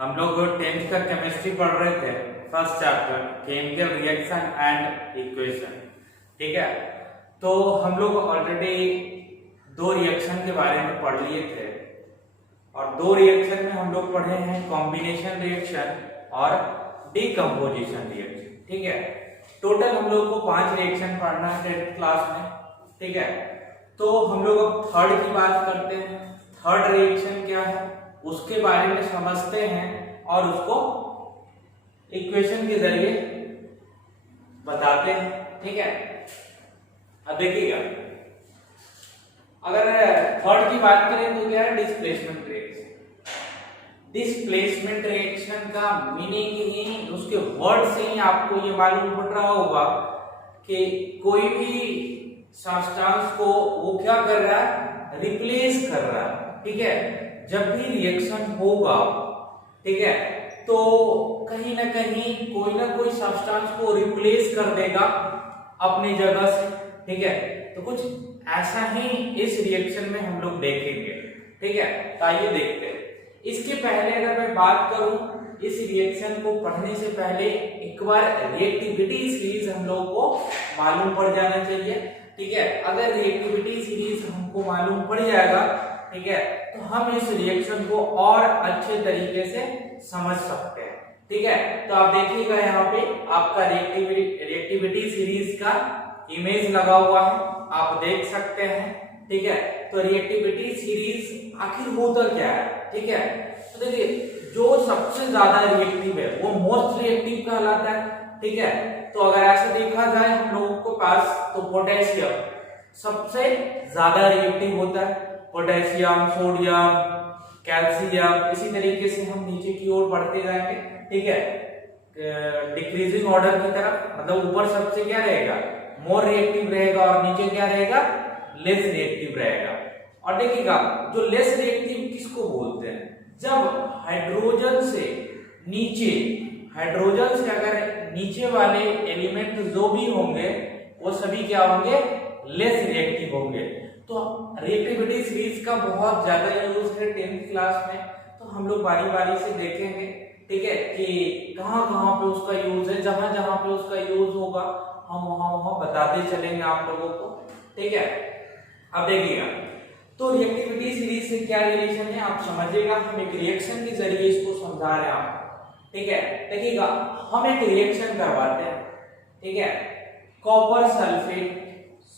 हम लोग 10th का केमिस्ट्री पढ़ रहे थे, first chapter chemical reaction and equation. ठीक है, तो हम लोग ऑलरेडी दो रिएक्शन के बारे में पढ़ लिए थे और दो रिएक्शन में हम लोग पढ़े हैं कॉम्बिनेशन रिएक्शन और डीकम्पोजिशन रिएक्शन। ठीक है, टोटल हम लोग को 5 रिएक्शन पढ़ना है 10th क्लास में। ठीक है, तो हम लोग अब थर्ड की बात करते हैं। थर्ड रिएक्शन क्या है उसके बारे में समझते हैं और उसको इक्वेशन के जरिए बताते हैं। ठीक है, अब देखिएगा, अगर थर्ड की बात करें तो क्या है डिस्प्लेसमेंट रिएक्शन। डिस्प्लेसमेंट रिएक्शन का मीनिंग ही उसके वर्ड से ही आपको ये मालूम पड़ रहा होगा कि कोई भी सब्सटेंस को वो क्या कर रहा है, रिप्लेस कर रहा है। ठीक है, जब भी रिएक्शन होगा, ठीक है, तो कहीं ना कहीं कोई ना कोई सब्सटेंस को रिप्लेस कर देगा अपनी जगह से। ठीक है, तो कुछ ऐसा ही इस रिएक्शन में हम लोग देखेंगे। ठीक है, तो आइए देखते हैं। इसके पहले अगर मैं बात करूं, इस रिएक्शन को पढ़ने से पहले एक बार रिएक्टिविटी सीरीज हम लोग को मालूम पड़ जाना चाहिए। ठीक है, अगर रिएक्टिविटी सीरीज हमको मालूम पड़ जाएगा, ठीक है, तो हम इस रिएक्शन को और अच्छे तरीके से समझ सकते हैं। ठीक है, तो आप देखिएगा यहाँ पे आपका रिएक्टिविटी सीरीज का इमेज लगा हुआ है, आप देख सकते हैं। ठीक है, तो रिएक्टिविटी सीरीज आखिर होता क्या है। ठीक है, तो देखिए, जो सबसे ज्यादा रिएक्टिव है वो मोस्ट रिएक्टिव कहलाता है। ठीक है, तो अगर ऐसे देखा जाए हम लोगों के पास, तो पोटेशियम सबसे ज्यादा रिएक्टिव होता है। पोटेशियम, सोडियम, कैल्शियम, इसी तरीके से हम नीचे की ओर बढ़ते जाएंगे। ठीक है, डिक्रीजिंग ऑर्डर की तरफ, मतलब ऊपर सबसे क्या रहेगा, मोर रिएक्टिव रहेगा और नीचे क्या रहेगा, लेस रिएक्टिव रहेगा। और देखिएगा, जो लेस रिएक्टिव किसको बोलते हैं, जब हाइड्रोजन से अगर नीचे वाले एलिमेंट जो भी होंगे वो सभी क्या होंगे, लेस रिएक्टिव होंगे। तो रिएक्टिविटी सीरीज का बहुत ज्यादा यूज है 10th क्लास में, तो हम लोग बारी बारी से देखेंगे। ठीक है, कि कहां कहां पे उसका यूज है, जहां जहां पे उसका यूज होगा हम वहां बताते चलेंगे आप लोगों को। ठीक है, अब देखिएगा, तो रिएक्टिविटी सीरीज से क्या रिलेशन है आप समझिएगा। हम एक रिएक्शन के जरिए इसको समझा रहे हैं आपको। ठीक है, देखिएगा, हम एक रिएक्शन करवाते हैं। ठीक है, copper sulphate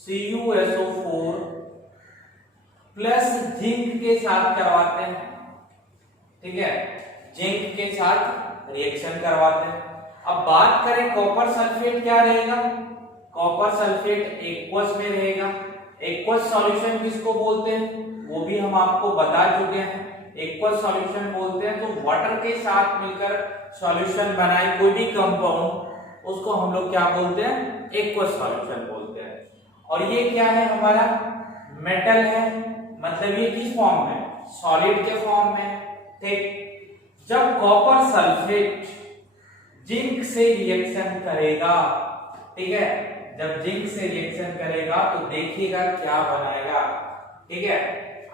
CuSO4 plus zinc के साथ करवाते हैं। ठीक है, जिंक के साथ रिएक्शन करवाते हैं। अब बात करें कॉपर सल्फेट क्या रहेगा, कॉपर सल्फेट एक्वस में रहेगा। एक्वस सॉल्यूशन किसको बोलते हैं वो भी हम आपको बता चुके हैं। एक्वस सॉल्यूशन बोलते हैं तो वाटर के साथ मिलकर सॉल्यूशन बनाए कोई भी कंपाउंड, उसको हम लोग क्या बोलते हैं, एक्वस सॉल्यूशन बोलते हैं। और ये क्या है, हमारा मेटल है, मतलब ये किस फॉर्म में, सॉलिड के फॉर्म में। ठीक, जब कॉपर सल्फेट जिंक से रिएक्शन करेगा, ठीक है, जब जिंक से रिएक्शन करेगा तो देखिएगा क्या बनाएगा। ठीक है,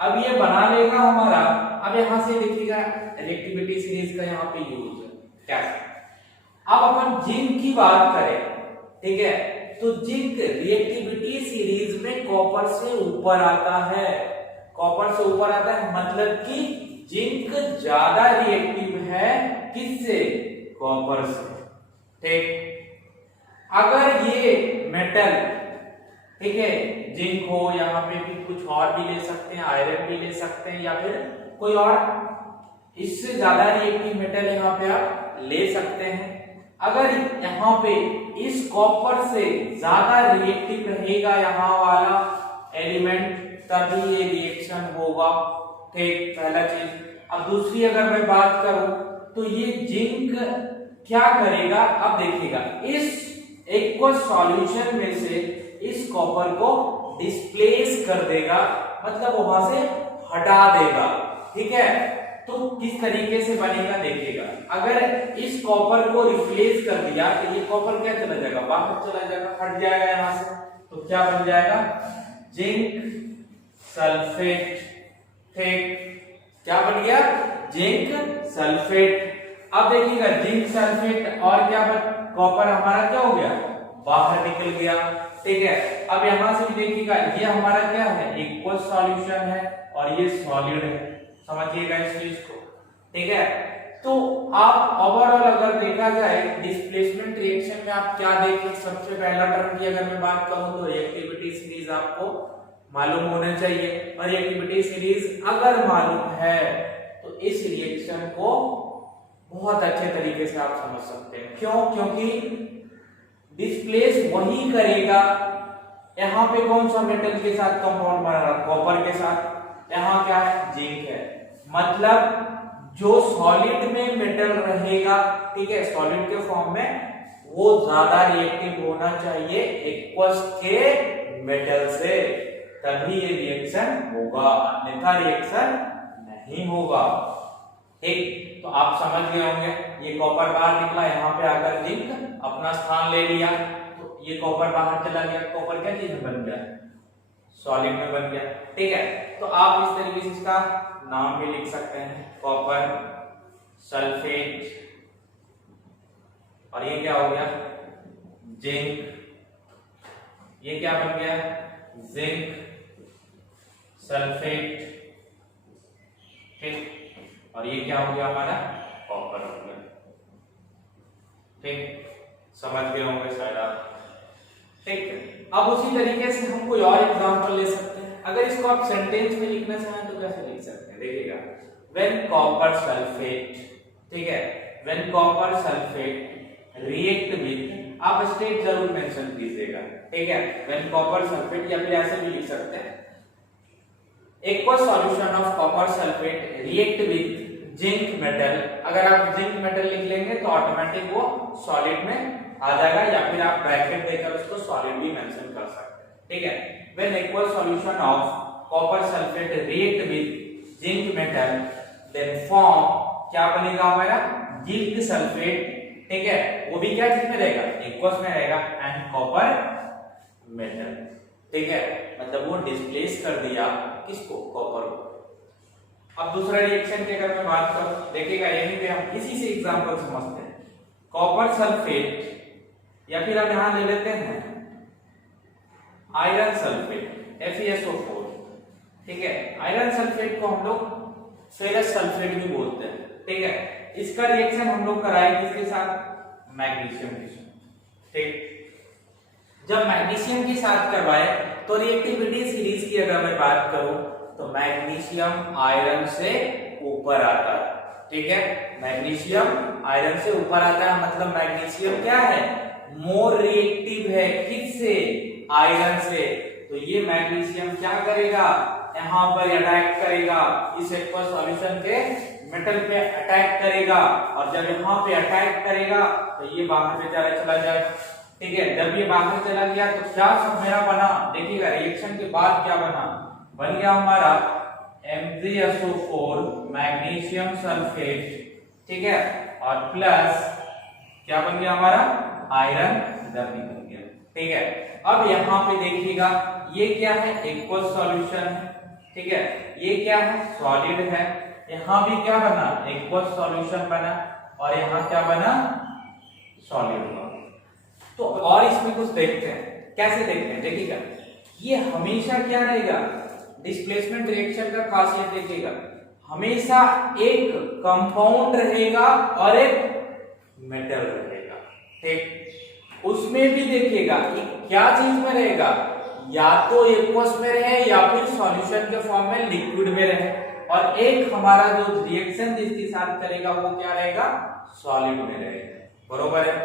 अब ये बना लेगा हमारा। अब यहां से देखिएगा रिएक्टिविटी सीरीज का यहाँ पे यूज है कैसे। अब अपन जिंक की बात करें, ठीक है, तो जिंक रिएक्टिविटी सीरीज में कॉपर से ऊपर आता है। कॉपर से ऊपर आता है मतलब कि जिंक ज्यादा रिएक्टिव है किससे, कॉपर से। ठीक, अगर ये मेटल, ठीक है, जिंक हो, यहाँ पे भी कुछ और भी ले सकते हैं, आयरन भी ले सकते हैं या फिर कोई और इससे ज्यादा रिएक्टिव मेटल यहाँ पे आप ले सकते हैं। अगर यहाँ पे इस कॉपर से ज्यादा रिएक्टिव रहेगा यहाँ वाला एलिमेंट, तभी ये रिएक्शन होगा। ठीक, पहला चीज। अब दूसरी अगर मैं बात करूं तो ये जिंक क्या करेगा, अब देखिएगा, इस एक्वस सॉल्यूशन में से इस कॉपर को डिस्प्लेस कर देगा, मतलब वहां से हटा देगा। ठीक है, तो किस तरीके से बनेगा देखिएगा। अगर इस कॉपर को रिप्लेस कर दिया तो ये कॉपर क्या चला जाएगा, बाहर चला जाएगा, हट जाएगा यहां से, तो क्या बन जाएगा, जिंक सल्फेट। ठीक, क्या बन गया, जिंक सल्फेट। अब देखिएगा जिंक सल्फेट और क्या कॉपर हमारा क्या हो गया, बाहर निकल गया। ठीक है, अब यहां से भी देखिएगा ये हमारा क्या है, एक्वस सॉल्यूशन है और ये सॉलिड है, समझिएगा इस चीज को। ठीक है, तो आप ओवरऑल अगर देखा जाए डिस्प्लेसमेंट रिएक्शन में आप क्या देखें, सबसे पहला टर्म की अगर मैं बात करूं तो रिएक्टिविटी सीरीज आपको मालूम होना चाहिए, और रिएक्टिविटी सीरीज अगर मालूम है तो इस रिएक्शन को बहुत अच्छे तरीके से आप समझ सकते हैं। क्यों? क्योंकि डिस्प्लेस वही करेगा, यहाँ पे कौन सा मेटल के साथ कंपाउंड बना रहा, कॉपर के साथ, यहाँ क्या है, जिंक है, मतलब जो सॉलिड में मेटल रहेगा, ठीक है, सॉलिड के फॉर्म में, वो ज्यादा रिएक्टिव होना चाहिए एक्वस के मेटल से, तभी ये रिएक्शन होगा, अन्यथा रिएक्शन नहीं होगा। ठीक, तो आप समझ गए होंगे, ये कॉपर बाहर निकला, यहाँ पे आकर जिंक अपना स्थान ले लिया, तो ये कॉपर बाहर चला गया, कॉपर क्या चीज में बन गया, सॉलिड में बन गया। ठीक है, तो आप इस तरीके से इसका नाम भी लिख सकते हैं, कॉपर सल्फेट, और ये क्या हो गया, जिंक, ये क्या बन गया, जिंक सल्फेट। ठीक, और ये क्या हो गया हमारा, कॉपर हो गया। ठीक, समझ गए होंगे शायद आप। ठीक, अब उसी तरीके से हम कोई और एग्जांपल ले सकते हैं। अगर इसको आप सेंटेंस में लिखना चाहें तो कैसे लिख सकते हैं, देखिएगा, व्हेन कॉपर सल्फेट, ठीक है, when copper sulphate react with, आप स्टेट जरूर मेंशन कीजिएगा। ठीक है, व्हेन कॉपर सल्फेट, या फिर ऐसे भी लिख सकते हैं, aqueous solution of copper sulphate react with zinc metal. अगर आप जिंक मेटल लिख लेंगे तो ऑटोमेटिक वो सॉलिड में आ जाएगा, या फिर आप ब्रैकेट देकर उसको सॉलिड भी मेंशन कर सकते हैं। ठीक है, when aqueous solution of copper sulphate react with zinc metal then form, क्या बनेगा हमारा, जिंक सल्फेट। ठीक है, वो भी क्या चीज में रहेगा, एक्वस में रहेगा, एंड कॉपर मेटल। ठीक है, मतलब वो डिस्प्लेस कर दिया किसको, कॉपर को। अब दूसरा रिएक्शन की अगर मैं बात करूं, देखिएगा यहीं पे हम इसी से एग्जांपल समझते हैं, कॉपर सल्फेट, या फिर हम यहां ले लेते हैं आयरन सल्फेट FeSO4। ठीक है, आयरन सल्फेट को हम लोग फेरस सल्फेट भी बोलते हैं। ठीक है, इसका रिएक्शन हम लोग कराए किसके साथ, मैग्नीशियम के साथ। ठीक, जब मैग्नीशियम के साथ करवाए तो रिएक्टिविटी सीरीज की अगर मैं बात करूं तो मैग्नीशियम आयरन से ऊपर आता है। ठीक है, मैग्नीशियम आयरन से ऊपर आता है, मतलब मैग्नीशियम क्या है, मोर रिएक्टिव है, किससे, आयरन से। तो ये मैग्नीशियम क्या करेगा, यहाँ पर अटैक करेगा, इस एक्वस सॉल्यूशन के मेटल पे अटैक करेगा, और जब यहाँ पे अटैक करेगा तो ये बाहर बेचारा चला जाएगा। ठीक है, जब ये बाहर चला गया तो क्या सब मेरा बना, देखिएगा रिएक्शन के बाद क्या बना, बन गया हमारा MgSO4 मैग्नीशियम सल्फेट। ठीक है, और प्लस क्या बन गया हमारा, आयरन इधर निकल गया। ठीक है, अब यहाँ पे देखिएगा ये क्या है, एक्वस सॉल्यूशन है। ठीक है, ये क्या है, सॉलिड है, यहाँ भी क्या बना, एक्वस सॉल्यूशन बना, और यहाँ क्या बना, सॉलिड बना। तो और इसमें कुछ देखते हैं, कैसे देखते हैं, देखिएगा ये हमेशा क्या रहेगा, डिस्प्लेसमेंट रिएक्शन का खासियत देखिएगा, हमेशा एक कंपाउंड रहेगा और एक मेटल रहेगा। ठीक, उसमें भी देखिएगा कि क्या चीज में रहेगा, या तो एक्वस में रहे या फिर सॉल्यूशन के फॉर्म में लिक्विड में रहे, और एक हमारा जो रिएक्शन जिसके साथ करेगा वो क्या रहेगा, सॉलिड में रहेगा। बरोबर है।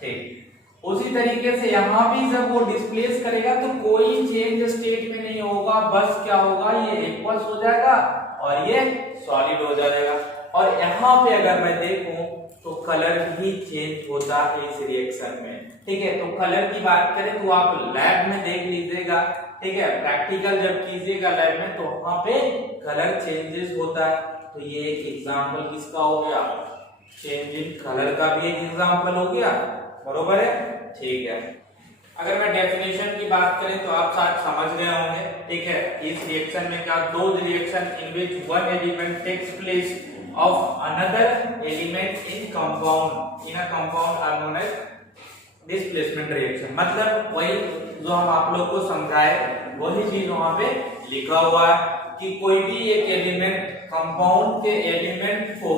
ठीक, उसी तरीके से यहाँ भी जब वो डिस्प्लेस करेगा तो कोई चेंज स्टेट में नहीं होगा, बस क्या होगा, ये एक्वस हो जाएगा और ये सॉलिड हो जाएगा। और यहाँ पे अगर मैं देखूं तो कलर भी चेंज होता है इस रिएक्शन में। ठीक है, तो कलर की बात करें तो आप लैब में देख लीजिएगा। ठीक है, प्रैक्टिकल जब कीजिएगा लैब में तो वहां पे कलर चेंजेस होता है। तो ये एक एग्जांपल किसका हो गया, चेंज इन कलर का भी एक एग्जांपल हो गया। बरोबर है। ठीक है, अगर मैं डेफिनेशन की बात करें तो आप शायद समझ गए होंगे। ठीक है, इस रिएक्शन में क्या, दो reaction in which one element takes place of another element in a compound are known as displacement reaction। मतलब वही जो हम आप लोग को समझाए वही चीज वहां पे लिखा हुआ है कि कोई भी एक एलिमेंट कंपाउंड के एलिमेंट को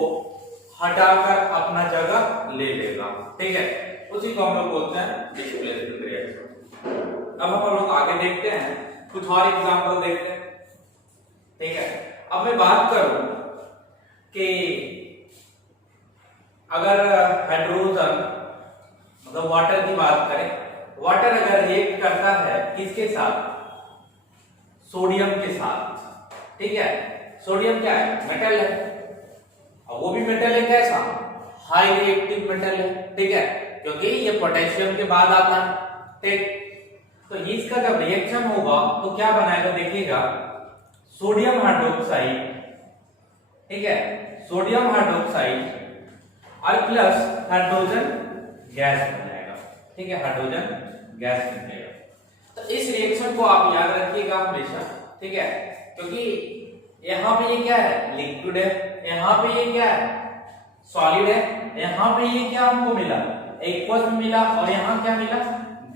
हटाकर अपना जगह ले लेगा, ठीक है, उसी को हम लोग बोलते हैं डिस्प्लेसमेंट रिएक्शन। अब हम लोग आगे देखते हैं, कुछ और एग्जांपल देखते हैं, ठीक है। अब मैं बात करूं कि अगर हाइड्रोजन मतलब वाटर की बात करें, वाटर अगर रिएक्ट करता है किसके साथ, सोडियम के साथ, ठीक है। सोडियम क्या है, मेटल है, और वो भी मेटल है कैसा, हाई रिएक्टिव मेटल है, ठीक है, क्योंकि ये पोटेशियम के बाद आता है, ठीक। तो इसका जब रिएक्शन होगा तो क्या बनाएगा, देखिएगा, सोडियम हाइड्रोक्साइड, ठीक है, सोडियम हाइड्रोक्साइड और प्लस हाइड्रोजन गैस बनेगा, ठीक है, हाइड्रोजन गैस बनेगा। तो इस रिएक्शन को आप याद रखिएगा हमेशा, ठीक है, क्योंकि यहाँ पे ये क्या है, लिक्विड है, यहाँ पे ये क्या है, सॉलिड है, यहाँ पे ये क्या हमको मिला, एक्वस में मिला, और यहाँ क्या मिला,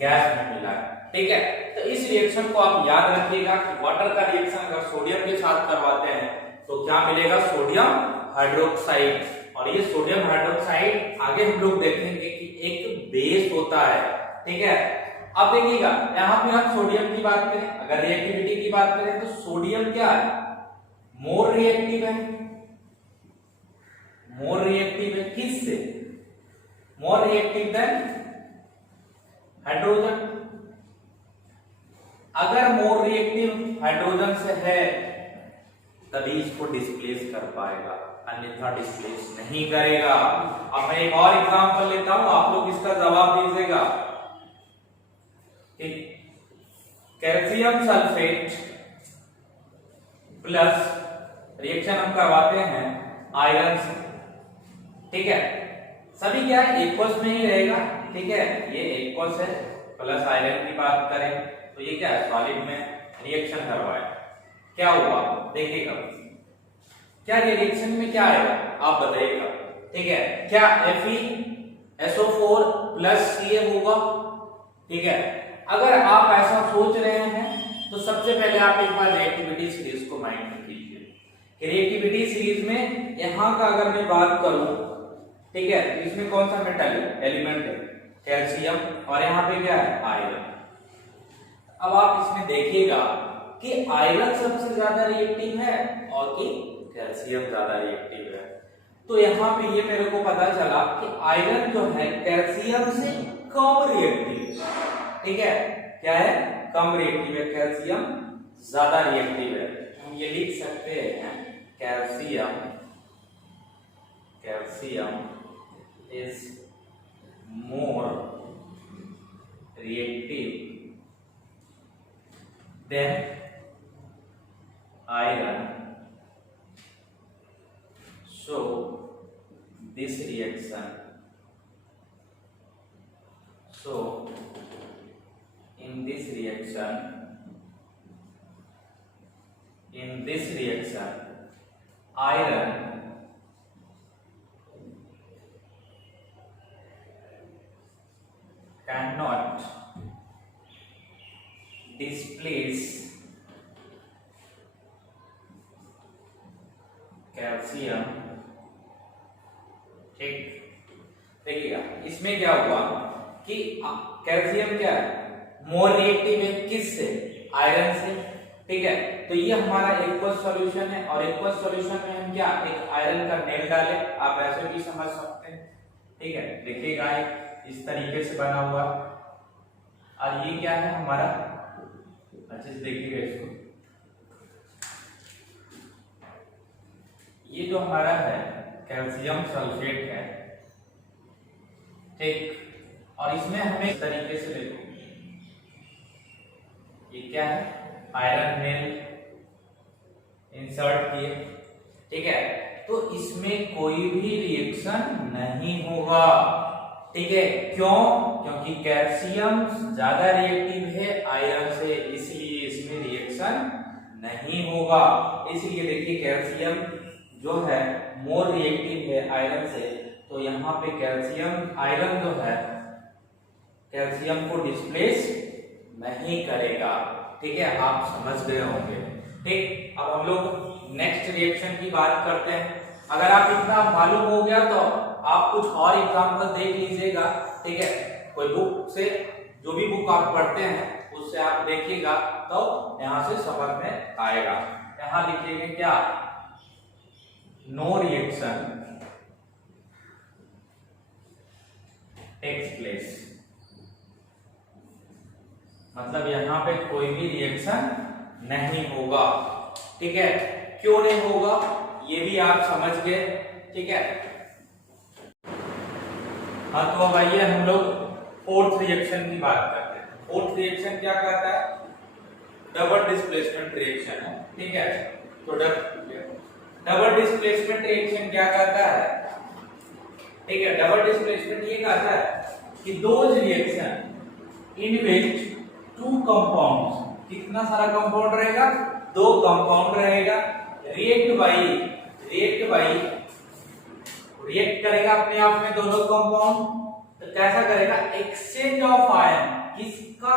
गैस में मिला, ठीक है। तो इस रिएक्शन को आप याद रखिएगा कि वाटर का रिएक्शन अगर सोडियम के साथ करवाते हैं तो क्या मिलेगा, सोडियम हाइड्रोक्साइड। और ये सोडियम हाइड्रोक्साइड आगे हम लोग देखेंगे कि एक बेस होता है, ठीक है। अब देखिएगा, यहाँ पे हम सोडियम की बात करें, अगर रिएक्टिविटी की बात करें तो सोडियम क्या है, मोर रिएक्टिव है, मोर रिएक्टिव है किससे, मोर रिएक्टिव देन हाइड्रोजन। अगर मोर रिएक्टिव हाइड्रोजन से है तभी इसको डिस्प्लेस कर पाएगा, अन्यथा डिस्प्लेस नहीं करेगा। अब मैं एक और एग्जांपल लेता हूं, आप लोग इसका जवाब दीजिएगा। कैल्शियम सल्फेट प्लस रिएक्शन हम करवाते हैं आयरन से, ठीक है, सभी क्या है, एक्वस में ही रहेगा, ठीक है, ये एक्वस है, प्लस आयरन की बात करें तो ये क्या है, सॉलिड में रिएक्शन करवाए, क्या हुआ देखिएगा, क्या रिएक्शन में क्या आएगा आप बताइएगा, ठीक है, क्या FeSO4 प्लस Ca होगा, ठीक है। अगर आप ऐसा सोच रहे हैं तो सबसे पहले आप एक बार रिएक्टिविटी सीरीज को माइंड में कीजिए। रिएक्टिविटी सीरीज में यहाँ का अगर मैं बात करूं, ठीक है, इसमें कौन सा मेटल है, एलिमेंट है कैल्शियम, और यहाँ पे क्या है, आयरन। अब आप इसमें देखिएगा कि आयरन सबसे ज्यादा रिएक्टिव है और कि कैल्शियम ज्यादा रिएक्टिव है। तो यहाँ पे ये मेरे को पता चला कि आयरन जो है कैल्शियम से कम रिएक्टिव, ठीक है, क्या है, कम रिएक्टिव है, कैल्शियम ज्यादा रिएक्टिव है। हम ये लिख सकते हैं calcium is more reactive than iron, so this reaction, so in this reaction iron cannot displace calcium, ठीक। देखिएगा इसमें क्या हुआ कि कैल्शियम क्या है, मोर रिएक्टिव है किससे, आयरन से, ठीक है। तो ये हमारा एक्वस सॉल्यूशन है, और एक्वस सॉल्यूशन में हम क्या, एक आयरन का नेल डाले, आप ऐसे भी समझ सकते हैं, ठीक है। देखिएगा इस तरीके से बना हुआ, और ये क्या है हमारा, अच्छे से देखिएगा इसको, ये जो हमारा है कैल्शियम सल्फेट है, ठीक, और इसमें हमें इस तरीके से देखो, ये क्या है, आयरन नेल इंसर्ट किए, ठीक है। तो इसमें कोई भी रिएक्शन नहीं होगा, ठीक है, क्यों, क्योंकि कैल्शियम ज्यादा रिएक्टिव है आयरन से, इसलिए इसमें रिएक्शन नहीं होगा। इसलिए देखिए कैल्शियम जो है मोर रिएक्टिव है आयरन से, तो यहाँ पे कैल्शियम आयरन जो है कैल्शियम को डिस्प्लेस नहीं करेगा। ठीक है, आप समझ गए होंगे। ठीक, अब हम लोग नेक्स्ट रिएक्शन की बात करते हैं। अगर आप इतना मालूम हो गया तो आप कुछ और एग्जांपल देख लीजिएगा। ठीक है, कोई बुक से, जो भी बुक आप पढ़ते हैं उससे आप देखिएगा तो यहाँ से समझ में आएगा। यहाँ लिखिएगा क्या, नो रिएक्शन टेक्स प्लेस, मतलब यहाँ पे कोई भी रिएक्शन नहीं होगा। ठीक है, क्यों नहीं होगा ये भी आप समझ गए। ठीक है, हाँ तो अब आइए हम लोग फोर्थ रिएक्शन की बात करते हैं। फोर्थ रिएक्शन क्या कहता है, डबल डिस्प्लेसमेंट रिएक्शन है। ठीक है, तो डबल डिस्प्लेसमेंट रिएक्शन क्या कहता है, ठीक है, डबल डिस्प्लेसमेंट ये कहता है कि those reaction in which two compounds, कितना सारा कंपाउंड रहेगा, दो कंपाउंड रहेगा, रिएक्ट करेगा अपने आप में दोनों कंपाउंड, तो कैसा करेगा, एक्सचेंज ऑफ आयन, किसका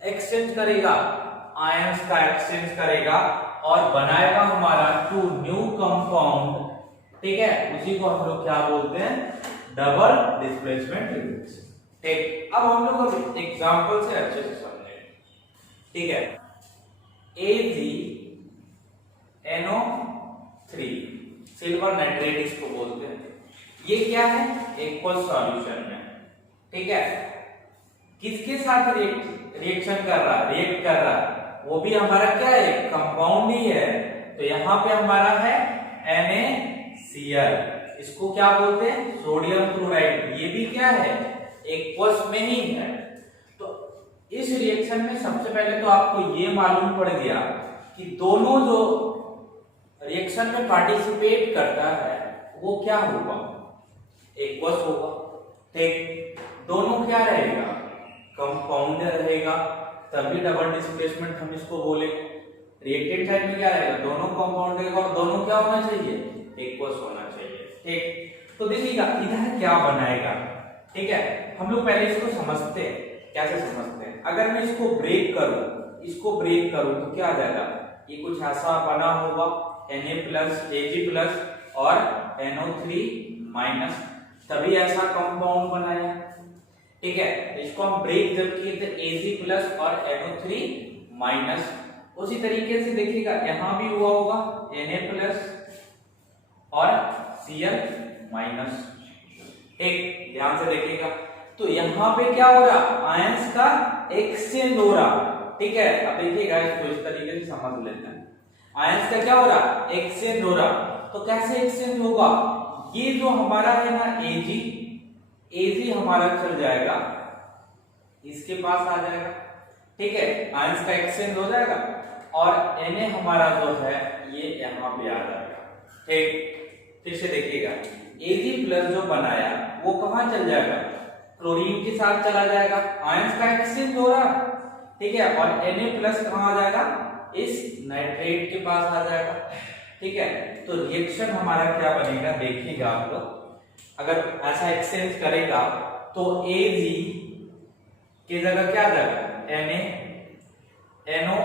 एक्सचेंज करेगा, आयंस का एक्सचेंज करेगा और बनाएगा हमारा टू न्यू कंपाउंड। ठीक है, उसी को हम लोग क्या बोलते हैं, डबल डिस्प्लेसमेंट रिएक्शन। ठीक, अब हम लोग एग्जांपल से अच्छे से समझेंगे। ठीक है, AgNO3 सिल्वर नाइट्रेट इसको बोलते हैं। ये क्या है, एक्वस सॉल्यूशन में। ठीक है, किसके साथ रिएक्शन कर रहा है, रिएक्ट कर रहा है, वो भी हमारा क्या है, कंपाउंड ही है। तो यहाँ पे हमारा है NaCl, इसको क्या बोलते हैं, सोडियम क्लोराइड। ये भी क्या है, एक्वस में ही है। तो इस रिएक्शन में सबसे पहले तो आपको ये मालूम पड़ गया कि दोनों जो रिएक्शन में पार्टिसिपेट करता है वो क्या होगा, एक्वस होगा। ठीक, दोनों क्या रहेगा, कंपाउंड रहेगा, तभी डबल डिस्प्लेसमेंट हम इसको बोले। रिएक्टेड साइड में क्या रहेगा, दोनों कंपाउंड रहेगा और दोनों क्या होना चाहिए, एक्वस होना चाहिए। ठीक, तो देखिएगा इधर क्या बनाएगा। ठीक है, हम लोग पहले इसको समझते हैं, कैसे समझते हैं। अगर मैं इसको ब्रेक करूं तो क्या आ जाएगा, ये कुछ ऐसा बना होगा, Na+Ag+ और NO3-, तभी ऐसा कंपाउंड बनाया। ठीक है, इसको हम ब्रेक जब किए थे Ag+ और NO3-, उसी तरीके से देखिएगा यहां भी हुआ होगा Na+ और Cl-। एक ध्यान से देखिएगा, तो यहाँ पे क्या हो रहा, आयंस का एक्सचेंज हो रहा। ठीक है, अब देखिएगा इसको इस तरीके से समझ लेते हैं। आयंस का क्या हो रहा, एक्सचेंज हो रहा। तो कैसे एक्सचेंज होगा, ये जो हमारा है ना Ag हमारा चल जाएगा, इसके पास आ जाएगा। ठीक है, आयंस का एक्सचेंज हो जाएगा और Na हमारा जो है ये यहाँ पे आ जाएगा। ठीक, फिर से देखिएगा Ag+ जो बनाया वो कहाँ चल जाएगा, क्लोरीन के साथ चला जाएगा, आयंस का एक्सचेंज हो रहा। ठीक है, और Na+ कहाँ आ जाएगा, इस नाइट्रेट के पास आ जाएगा। ठीक है, तो रिएक्शन हमारा क्या बनेगा, देखिएगा आप लोग, अगर ऐसा एक्सचेंज करेगा तो Ag की जगह क्या आ जाएगा, NO।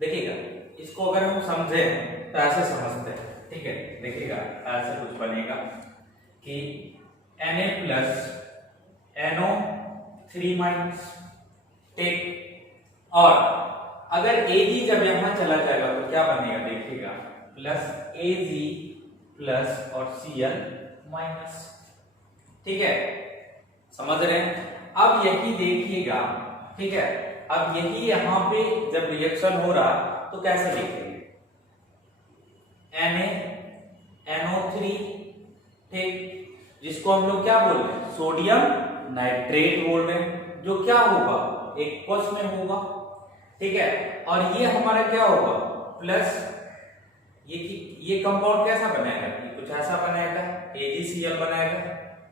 देखिएगा इसको अगर हम समझे तो ऐसे समझते हैं। ठीक है, देखिएगा ऐसे कुछ बनेगा कि Na+ NO3-। ठीक, और अगर Ag जब यहां चला जाएगा तो क्या बनेगा, देखिएगा +Ag+ और Cl-। ठीक है, समझ रहे हैं। अब यही देखिएगा। ठीक है, अब यही यहां पे जब रिएक्शन हो रहा तो कैसे लिखेंगे, NaNO3। ठीक, जिसको हम लोग क्या बोल रहे हैं, सोडियम नाइट्रेट बोल रहे हैं, जो क्या होगा, एक्वस में होगा। ठीक है, और ये हमारा क्या होगा, प्लस ये कंपाउंड कैसा बनाएगा, ये कुछ ऐसा बनाएगा, AgCl बनाएगा।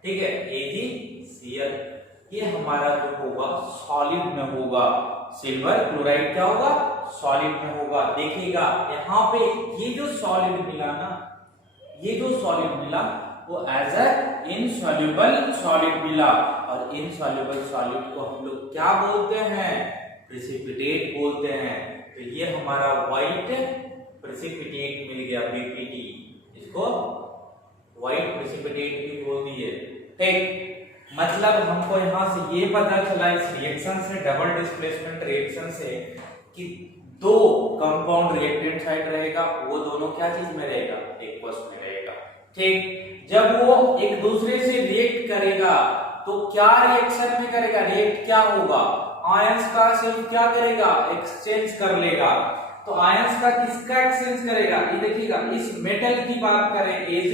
ठीक है, AgCl ये हमारा जो होगा सॉलिड में होगा, सिल्वर क्लोराइड क्या होगा, सॉलिड में होगा। देखिएगा यहाँ पे ये जो सॉलिड मिला ना, ये जो सॉलिड मिला वो एज अ इनसॉल्युबल सॉलिड मिला, और इनसॉल्युबल सॉलिड को हम लोग क्या बोलते हैं? प्रेसिपिटेट बोलते हैं। तो ये हमारा व्हाइट प्रेसिपिटेट मिल गया, बीपीटी, इसको व्हाइट प्रेसिपिटेट भी बोल दिए। ठीक, मतलब हमको यहां से ये पता चला इस रिएक्शन से, डबल डिस्प्लेसमेंट रिएक्शन से, कि दो कंपाउंड रिएक्टेंट साइड रहेगा, वो दोनों क्या चीज में रहेगा? एक्वस में रहेगा। ठीक, जब वो एक दूसरे से रिएक्ट करेगा तो क्या रिएक्शन में करेगा? रिएक्ट क्या होगा? आयंस का सिर्फ क्या करेगा? एक्सचेंज कर लेगा। तो आयंस का किसका एक्सचेंज करेगा? ये देखिएगा, इस मेटल की बात करें, Ag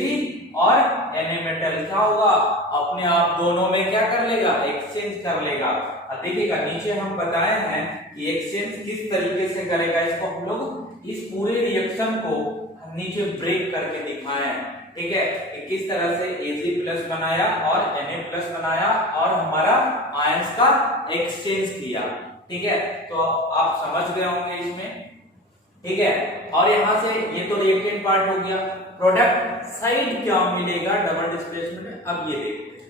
और Na मेटल, क्या होगा? अपने आप दोनों में क्या कर लेगा? एक्सचेंज कर लेगा। अब देखिएगा नीचे हम बताए हैं कि एक्सचेंज किस तरीके से करेगा, इसको हम लोग इस पूरे रिएक्शन को हम नीचे ब्रेक करके दिखाए हैं। ठीक है, कि किस तरह से Ag+ बनाया और Na+ बनाया और हमारा आयंस का एक्सचेंज किया। ठीक है, तो आप समझ गए होंगे इसमें। ठीक है, और यहां से ये तो रिएक्टेंट पार्ट हो गया। प्रोडक्ट साइड क्या मिलेगा डबल डिस्प्लेसमेंट में, अब ये देखते हैं।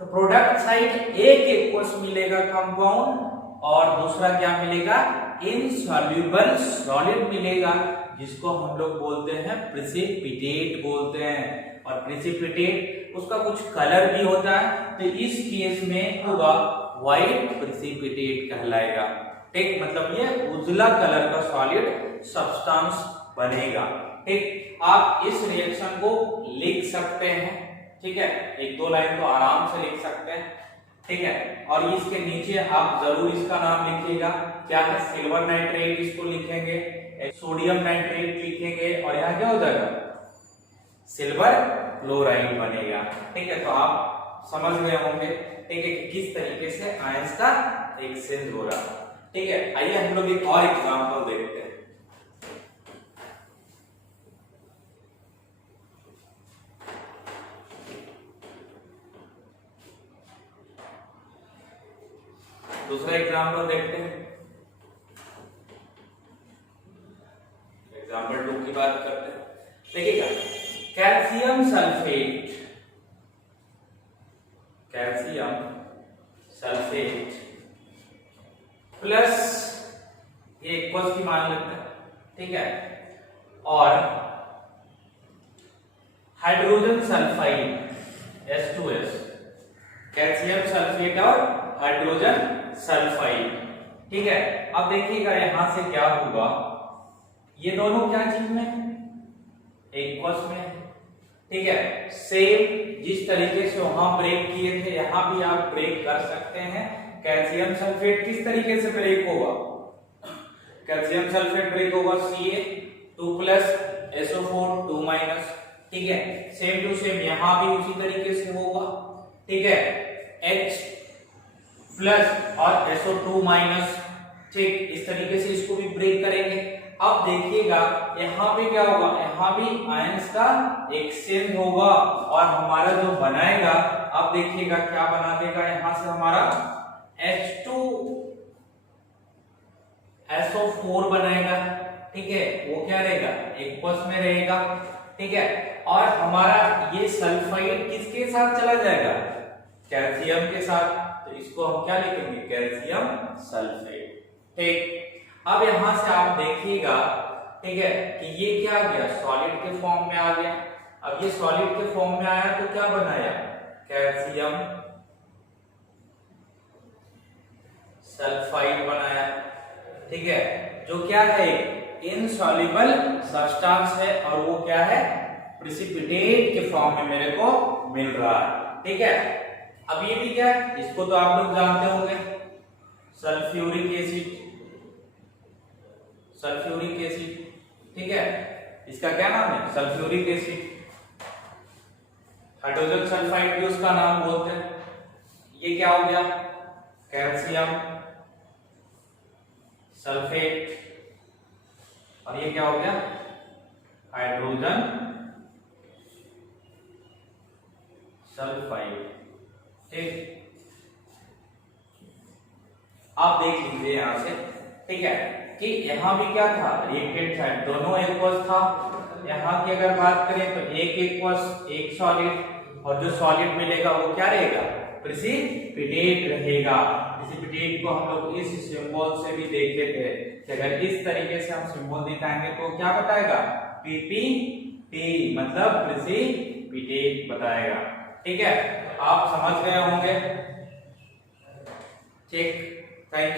तो प्रोडक्ट साइड एक एक्वस मिलेगा कंपाउंड, और दूसरा क्या मिलेगा? इनसॉल्युबल सॉलिड मिलेगा, जिसको हम लोग बोलते हैं प्रेसिपिटेट बोलते हैं। और प्रेसिपिटेट उसका कुछ कलर भी होता है, तो इस केस में होगा व्हाइट प्रेसिपिटेट कहलाएगा। ठीक, मतलब ये उजला कलर का सॉलिड सब्सटेंस बनेगा। ठीक, आप इस रिएक्शन को लिख सकते हैं। ठीक है, एक दो लाइन तो आराम से लिख सकते हैं। ठीक है, और इसके नीचे आप जरूर इसका नाम लिखिएगा, क्या है? सिल्वर नाइट्रेट इसको लिखेंगे, सोडियम नाइट्रेट लिखेंगे, और यहाँ क्या हो जाएगा? सिल्वर क्लोराइड बनेगा। ठीक है, तो आप समझ गए होंगे। ठीक है, कि किस तरीके से आयंस का एक्सचेंज हो रहा है। ठीक है, आइए हम लोग एक और एग्जांपल देखते हैं। दूसरा एग्जांपल देखते हैं। एग्जांपल 2 की बात करते हैं। देखिएगा, calcium sulphate, calcium sulphate plus ये एक्वस की मान लेते हैं। ठीक है, और hydrogen sulphide H2S, calcium sulphate और हाइड्रोजन सल्फाइड। ठीक है, अब देखिएगा यहां से क्या होगा, ये दोनों क्या चीज में? एक्वस में। ठीक है, सेम जिस तरीके से वहां ब्रेक किए थे यहां भी आप ब्रेक कर सकते हैं। कैल्शियम सल्फेट किस तरीके से ब्रेक होगा? कैल्शियम सल्फेट ब्रेक होगा Ca2+ SO4 2-। ठीक है, सेम टू सेम यहां भी उसी तरीके से होगा। ठीक है, H+ और SO2-। ठीक, इस तरीके से इसको भी ब्रेक करेंगे। अब देखिएगा यहाँ पे क्या होगा? यहाँ भी आयंस का एक्सचेंज होगा, और हमारा जो बनाएगा, अब देखिएगा क्या बना देगा यहां से हमारा H2SO4 बनाएगा। ठीक है, वो क्या रहेगा? एक्वस में रहेगा। ठीक है, और हमारा ये सल्फाइड किसके साथ चला जाएगा? कैल्शियम के साथ, तो इसको हम क्या लिखेंगे? Calcium sulphate. ठीक, अब यहां से आप देखिएगा, ठीक है, कि ये क्या आ गया? सॉलिड के फॉर्म में आ गया। अब ये सॉलिड के फॉर्म में आया तो क्या बनाया? कैल्शियम सल्फाइड बनाया। ठीक है, जो क्या है? इनसॉल्युबल सब्सटेंस है, और वो क्या है? प्रेसिपिटेट के फॉर्म में मेरे को मिल रहा है। ठीक है, अब ये भी क्या है? इसको तो आप लोग जानते होंगे, सल्फ्यूरिक एसिड, सल्फ्यूरिक एसिड। ठीक है, इसका क्या नाम है? Sulphuric acid. हाइड्रोजन सल्फाइड भी उसका नाम बोलते हैं। ये क्या हो गया? कैल्शियम सल्फेट, और ये क्या हो गया? Hydrogen sulphide. ठीक, आप देख लीजिए यहां से। ठीक है, कि यहाँ भी क्या था, रिएक्टेंट साइड दोनों एक्वस था। यहाँ की अगर बात करें तो एक एक्वस एक सॉलिड, और जो सॉलिड मिलेगा वो क्या रहेगा, प्रेसिपिटेट रहेगा। प्रेसिपिटेट को हम लोग इस सिंबल से भी देखे थे कि अगर इस तरीके से हम सिंबल दिखाएंगे तो क्या बताएगा, पीपीटी मतलब प्रेसिपिटेट बताएगा। ठीक है, आप समझ गए होंगे। ठीक, थैंक यू।